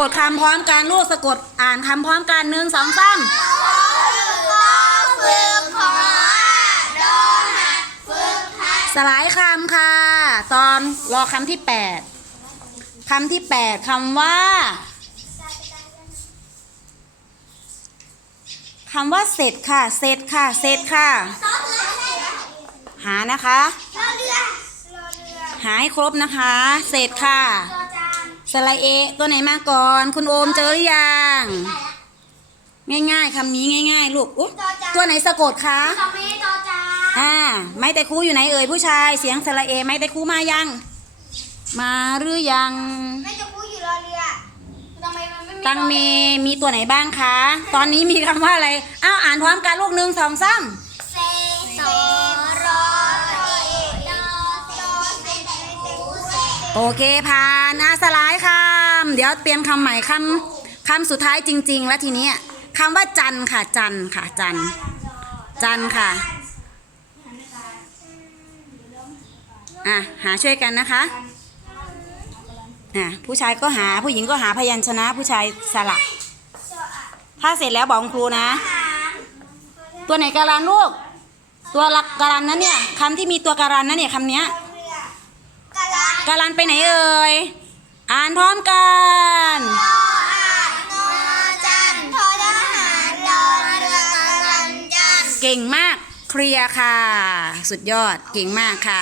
กดคำพร้อมกันลูกสะกดอ่านคำพร้อมกันหนึ่งสองสามสลายคำค่ะ ตอนรอคำที่แปดคำที่แปดคำว่าคำว่าเสร็จค่ะ เสร็จค่ะ เสร็จค่ะ หานะคะ หาให้ครบนะคะ เสร็จค่ะ สไลเอะตัวไหนมาก่อน คุณโอมเจอหรือยัง ง่ายๆคำนี้ง่าย ๆ ลูกอุ๊ยตัวไหนสะกดคะอ่า ไม้แต่ครูอยู่ไหนเอ่ยผู้ชาย เสียงสไลเอ ไม้แต่ครูมายัง มาหรือยังตังเมมีตัวไหนบ้างคะ ตอนนี้มีคำว่าอะไร อ้าว อ่านพร้อมกันลูกหนึ่งสองสามโอเคผ่านอาสลายคำเดี๋ ยวเตรียมคำใหม่คำคำสุดท้ายจริง ๆ แล้วทีนี้คำว่าจันค่ะ จันค่ะ จัน จันค่ะอะหาช่วยกันนะคะอะผู้ชายก็หาผู้หญิงก็หาพยัญชนะ ผู้ชายสลับถ้าเสร็จแล้วบอกคุณครูนะ ตัวไหนการันลูก ตัวหลักการันนั้นเนี่ยคำที่มีตัวการันนั้นเนี่ยคำเนี้ยการันไปไหนเอ่ย อ่านพร้อมกันเก่งมากเคลียร์ค่ะ สุดยอดเก่งมากค่ะ